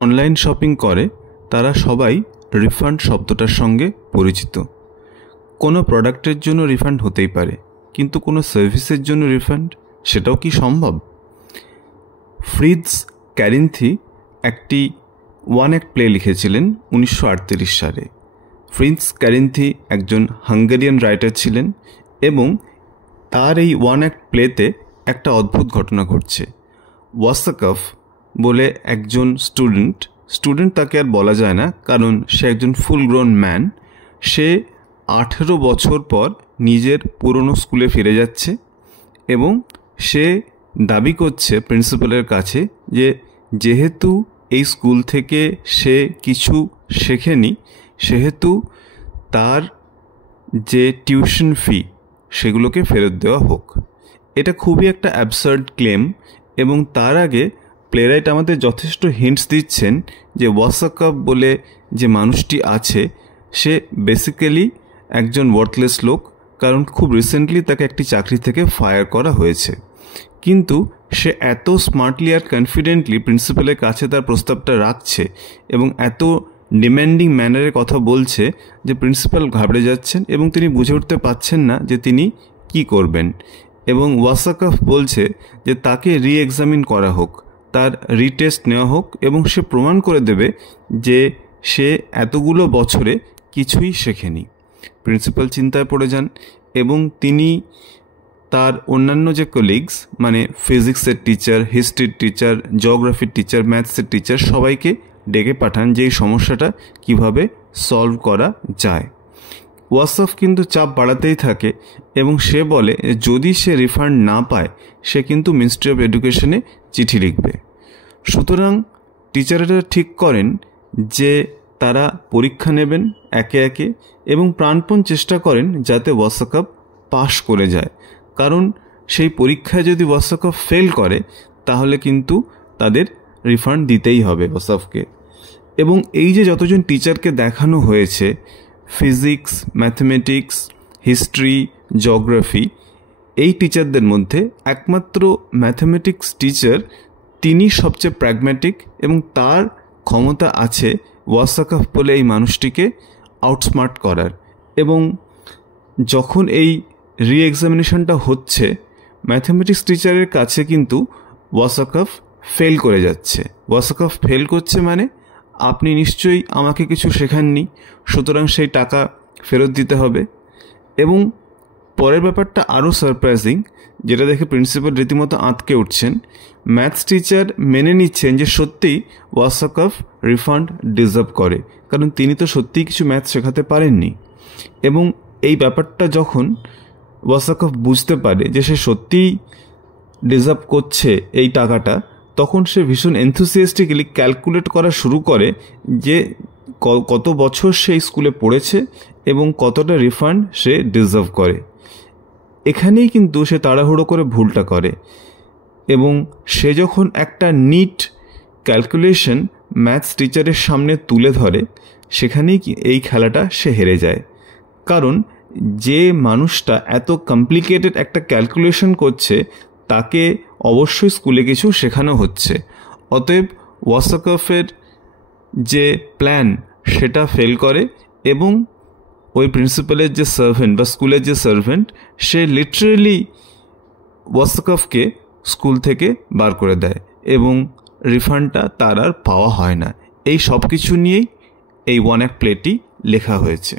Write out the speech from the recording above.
Online shopping করে তারা সবাই রিফান্ড শব্দটার সঙ্গে পরিচিত। কোনো প্রোডাক্টের জন্য রিফান্ড হতেই পারে, কিন্তু কোনো সার্ভিসের জন্য রিফান্ড, সেটাও কি সম্ভব? ফ্রিৎজ ক্যারিন্থি একটি ওয়ান অ্যাক্ট প্লে লিখেছিলেন 1938 সালে। ফ্রিৎজ ক্যারিন্থি একজন হাঙ্গেরিয়ান রাইটার ছিলেন এবং তার এই ওয়ান অ্যাক্ট প্লেতে একটা অদ্ভুত ঘটনা ঘটছে। ওয়াসাকভ বলে একজন স্টুডেন্ট তাকে আর বলা যায় না, কারণ সে একজন ফুল গ্রোন ম্যান। সে 18 বছর পর নিজের পুরনো স্কুলে ফিরে যাচ্ছে এবং সে দাবি করছে প্রিন্সিপালের কাছে যে যেহেতু এই স্কুল থেকে সে কিছু শেখেনি, সেহেতু তার যে টিউশন ফি সেগুলোকে ফেরত দেওয়া হোক। এটা খুবই একটা অ্যাবসার্ড ক্লেম এবং তার আগে প্লেরাইট আমাদের যথেষ্ট হিন্টস দিচ্ছেন যে ওয়াসাকভ বলে যে মানুষটি আছে সে বেসিক্যালি একজন ওয়ার্থলেস লোক, কারণ খুব রিসেন্টলি তাকে একটি চাকরি থেকে ফায়ার করা হয়েছে। কিন্তু সে এত স্মার্টলি আর কনফিডেন্টলি প্রিন্সিপালের কাছে তার প্রস্তাবটা রাখছে এবং এত ডিম্যান্ডিং ম্যানারে কথা বলছে যে প্রিন্সিপাল ঘাবড়ে যাচ্ছেন এবং তিনি বুঝে উঠতে পারছেন না যে তিনি কি করবেন। এবং ওয়াসাকভ বলছে যে তাকে রি-এক্সামিন করা হোক, তার রিটেস্ট নেওয়া হোক এবং সে প্রমাণ করে দেবে যে সে এতগুলো বছরে কিছুই শেখেনি। প্রিন্সিপাল চিন্তায় পড়ে যান এবং তিনি তার অন্যান্য যে কলিগস, মানে ফিজিক্সের টিচার, হিস্ট্রির টিচার, জিওগ্রাফির টিচার, ম্যাথসের টিচার, সবাইকে ডেকে পাঠান যে এই সমস্যাটা কিভাবে সলভ করা যায়। ওয়াসাকভ কিন্তু চাপ বাড়াতেই থাকে এবং সে বলে যদি সে রিফান্ড না পায় সে কিন্তু মিনিস্ট্রি অফ এডুকেশনে চিঠি লিখবে। সুতরাং টিচারেরা ঠিক করেন যে তারা পরীক্ষা নেবেন একে একে এবং প্রাণপণ চেষ্টা করেন যাতে ওয়াসাকভ পাশ করে যায়, কারণ সেই পরীক্ষায় যদি ওয়াসাকভ ফেল করে তাহলে কিন্তু তাদের রিফান্ড দিতেই হবে ওয়াসাকভকে। এবং এই যে যতজন টিচারকে দেখানো হয়েছে, ফিজিক্স, ম্যাথমেটিক্স, হিস্ট্রি, জিওগ্রাফি, এই টিচারদের মধ্যে একমাত্র ম্যাথমেটিক্স টিচার তিনি সবচেয়ে প্র্যাগম্যাটিক এবং তার ক্ষমতা আছে ওয়াসাকভ বলে এই মানুষটিকে আউটস্মার্ট করার। এবং যখন এই রি-এক্সামিনেশনটা হচ্ছে ম্যাথমেটিক্স টিচারের কাছে কিন্তু ওয়াসাকভ ফেল করে যাচ্ছে। ওয়াসাকভ ফেল করছে মানে আপনি নিশ্চয়ই আমাকে কিছু শেখাননি, সুতরাং সেই টাকা ফেরত দিতে হবে। এবং পরের ব্যাপারটা আরও সারপ্রাইজিং, যেটা দেখে প্রিন্সিপাল রীতিমতো আঁতকে উঠছেন। ম্যাথস টিচার মেনে নিচ্ছেন যে সত্যিই ওয়াসাকভ রিফান্ড ডিজার্ভ করে, কারণ তিনি তো সত্যিই কিছু ম্যাথস শেখাতে পারেননি। এবং এই ব্যাপারটা যখন ওয়াসাকভ বুঝতে পারে যে সে সত্যিই ডিজার্ভ করছে এই টাকাটা, তখন সে ভীষণ এনথুসিয়াস্টিক্যালি ক্যালকুলেট করা শুরু করে যে কত বছর সে স্কুলে পড়েছে এবং কতটা রিফান্ড সে ডিজার্ভ করে। এখানেই কিন্তু সে তাড়াহুড়ো করে ভুলটা করে এবং সে যখন একটা নিট ক্যালকুলেশন ম্যাথস টিচারের সামনে তুলে ধরে, সেখানেই এই খেলাটা সে হেরে যায়। কারণ যে মানুষটা এত কমপ্লিকেটেড একটা ক্যালকুলেশন করছে তাকে অবশ্যই স্কুলে কিছু শেখানো হচ্ছে। অতএব ওয়াসাকভের যে প্ল্যান সেটা ফেল করে এবং ওই প্রিন্সিপালের যে সার্ভেন্ট বা স্কুলের যে সার্ভেন্ট সে লিটারেলি ওয়াসাকভকে স্কুল থেকে বার করে দেয় এবং রিফান্ডটা তার আর পাওয়া হয় না। এই সব কিছু নিয়েই এই ওয়ান অ্যাক্ট প্লেটি লেখা হয়েছে।